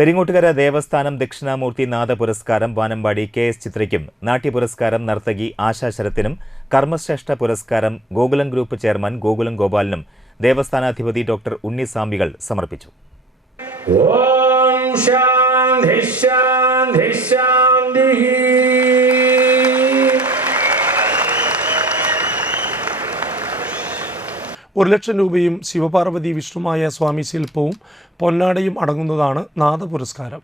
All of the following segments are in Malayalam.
പെരിങ്ങോട്ടുകര ദേവസ്ഥാനം ദക്ഷിണാമൂർത്തി നാഥ പുരസ്കാരം വാനമ്പാടി കെ എസ് ചിത്രയ്ക്കും നാട്യപുരസ്കാരം നർത്തകി ആശാ ശരത്തിനും കർമ്മശ്രേഷ്ഠ പുരസ്കാരം ഗോകുലം ഗ്രൂപ്പ് ചെയർമാൻ ഗോകുലം ഗോപാലിനും ദേവസ്ഥാനാധിപതി ഡോക്ടർ ഉണ്ണി സാമ്പികൾ സമർപ്പിച്ചു ഒരു ലക്ഷം രൂപയും ശിവപാർവതി വിഷ്ണുമായ സ്വാമി ശില്പവും പൊന്നാടയും അടങ്ങുന്നതാണ് നാദ പുരസ്കാരം.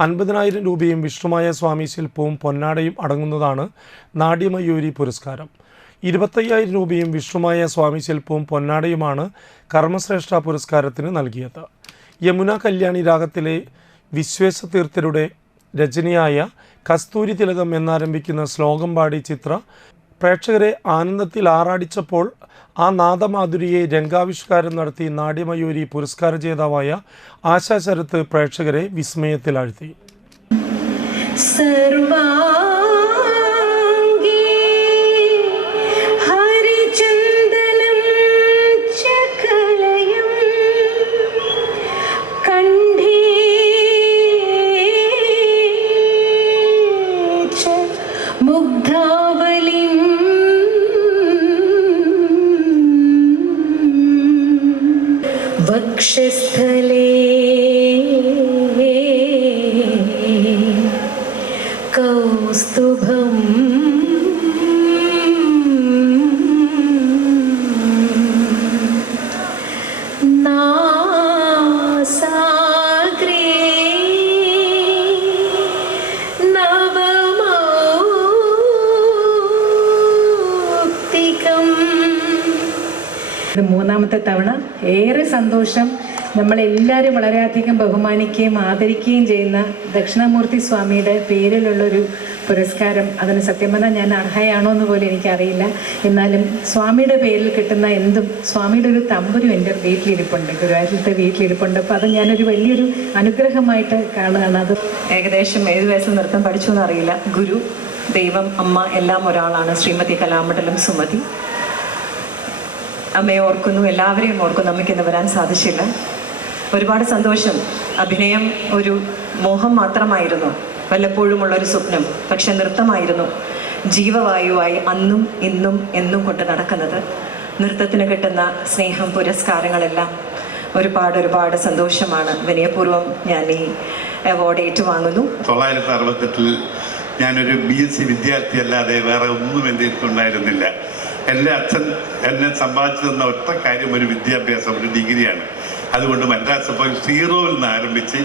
അൻപതിനായിരം രൂപയും വിഷ്ണുമായ സ്വാമി ശില്പവും പൊന്നാടയും അടങ്ങുന്നതാണ് നാട്യമയൂരി പുരസ്കാരം. ഇരുപത്തയ്യായിരം രൂപയും വിഷ്ണുമായ സ്വാമി ശില്പവും പൊന്നാടയുമാണ് കർമ്മശ്രേഷ്ഠ പുരസ്കാരത്തിന് നൽകിയത്. യമുന കല്യാണി രാഗത്തിലെ വിശ്വേശതീർത്ഥരുടെ രചനയായ കസ്തൂരി തിലകം എന്നാരംഭിക്കുന്ന ശ്ലോകം പാടി ചിത്ര പ്രേക്ഷകരെ ആനന്ദത്തിൽ ആറാടിച്ചപ്പോൾ ആ നാദമാധുരിയെ രംഗാവിഷ്കാരം നടത്തി നാട്യമയൂരി പുരസ്കാര ജേതാവായ ആശാശരത്ത് പ്രേക്ഷകരെ വിസ്മയത്തിലാഴ്ത്തി. സർവാംഗേ വക്ഷസ്ഥലേ കൗസ്തുഭം. മൂന്നാമത്തെ തവണ ഏറെ സന്തോഷം നമ്മളെല്ലാവരും വളരെയധികം ബഹുമാനിക്കുകയും ആദരിക്കുകയും ചെയ്യുന്ന ദക്ഷിണാമൂർത്തി സ്വാമിയുടെ പേരിലുള്ളൊരു പുരസ്കാരം. അതിന് സത്യം പറഞ്ഞാൽ ഞാൻ അർഹയാണോ എന്ന് പോലും എനിക്കറിയില്ല. എന്നാലും സ്വാമിയുടെ പേരിൽ കിട്ടുന്ന എന്തും സ്വാമിയുടെ ഒരു തമ്പുരും എന്റെ വീട്ടിലിരിപ്പുണ്ട് ഗുരുവായൂരിലത്തെ വീട്ടിലിരിപ്പുണ്ട്. അപ്പോൾ അത് ഞാനൊരു വലിയൊരു അനുഗ്രഹമായിട്ട് കാണുകയാണ്. അത് ഏകദേശം ഏഴ് വയസ്സിൽ നൃത്തം പഠിച്ചു എന്നറിയില്ല. ഗുരു ദൈവം അമ്മ എല്ലാം ഒരാളാണ്. ശ്രീമതി കലാമണ്ഡലം സുമതി. അമ്മയെ ഓർക്കുന്നു എല്ലാവരെയും ഓർക്കുന്നു. അമ്മയ്ക്ക് ഇന്ന് വരാൻ സാധിച്ചില്ല. ഒരുപാട് സന്തോഷം. അഭിനയം ഒരു മോഹം മാത്രമായിരുന്നു. വല്ലപ്പോഴുമുള്ള ഒരു സ്വപ്നം പക്ഷെ നൃത്തമായിരുന്നു. ജീവവായുവായി അന്നും ഇന്നും എന്നും കൊണ്ട് നടക്കുന്നത്. നൃത്തത്തിന് കിട്ടുന്ന സ്നേഹം പുരസ്കാരങ്ങളെല്ലാം ഒരുപാട് ഒരുപാട് സന്തോഷമാണ്. വിനയപൂർവം ഞാൻ ഈ അവാർഡ് ഏറ്റുവാങ്ങുന്നു. തൊള്ളായിരത്തി അറുപത്തെട്ടിൽ ഞാനൊരു ബി എസ് സി വിദ്യാർത്ഥി അല്ലാതെ വേറെ ഒന്നും എന്റെ ഉണ്ടായിരുന്നില്ല. എന്റെ അച്ഛൻ എന്നെ സമ്പാദിച്ചു തന്ന ഒറ്റ കാര്യം ഒരു വിദ്യാഭ്യാസം ഒരു ഡിഗ്രിയാണ്. അതുകൊണ്ട് മദ്രാസ് പോയി സീറോയിൽ നിന്ന് ആരംഭിച്ച്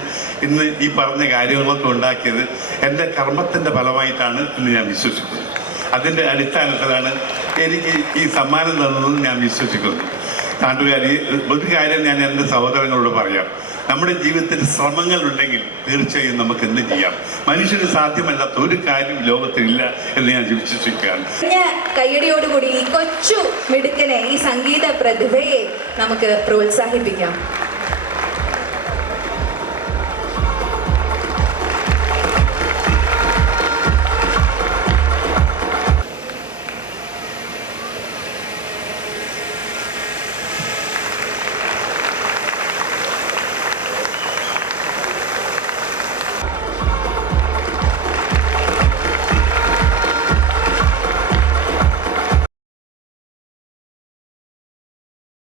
ഇന്ന് ഈ പറഞ്ഞ കാര്യങ്ങളൊക്കെ ഉണ്ടാക്കിയത് എന്റെ കർമ്മത്തിന്റെ ഫലമായിട്ടാണ് എന്ന് ഞാൻ വിശ്വസിക്കുന്നു. അതിന്റെ അടിസ്ഥാനത്തിലാണ് എനിക്ക് ഈ സമ്മാനം തന്നതെന്ന് ഞാൻ വിശ്വസിക്കുന്നു. താണ്ടുകാരി ഒരു കാര്യം ഞാൻ എന്റെ സഹോദരങ്ങളോട് പറയാം. നമ്മുടെ ജീവിതത്തിൽ ശ്രമങ്ങൾ ശ്രമങ്ങളുണ്ടെങ്കിൽ തീർച്ചയായും നമുക്ക് എന്ത് ചെയ്യാം? മനുഷ്യന് സാധ്യമല്ലാത്ത ഒരു കാര്യം ലോകത്തിലില്ല എന്ന് ഞാൻ വിശ്വസിക്കുകയാണ്. കയ്യടിയോടുകൂടി ഈ കൊച്ചു മിടുക്കനെ ഈ സംഗീത പ്രതിഭയെ നമുക്ക് പ്രോത്സാഹിപ്പിക്കാം.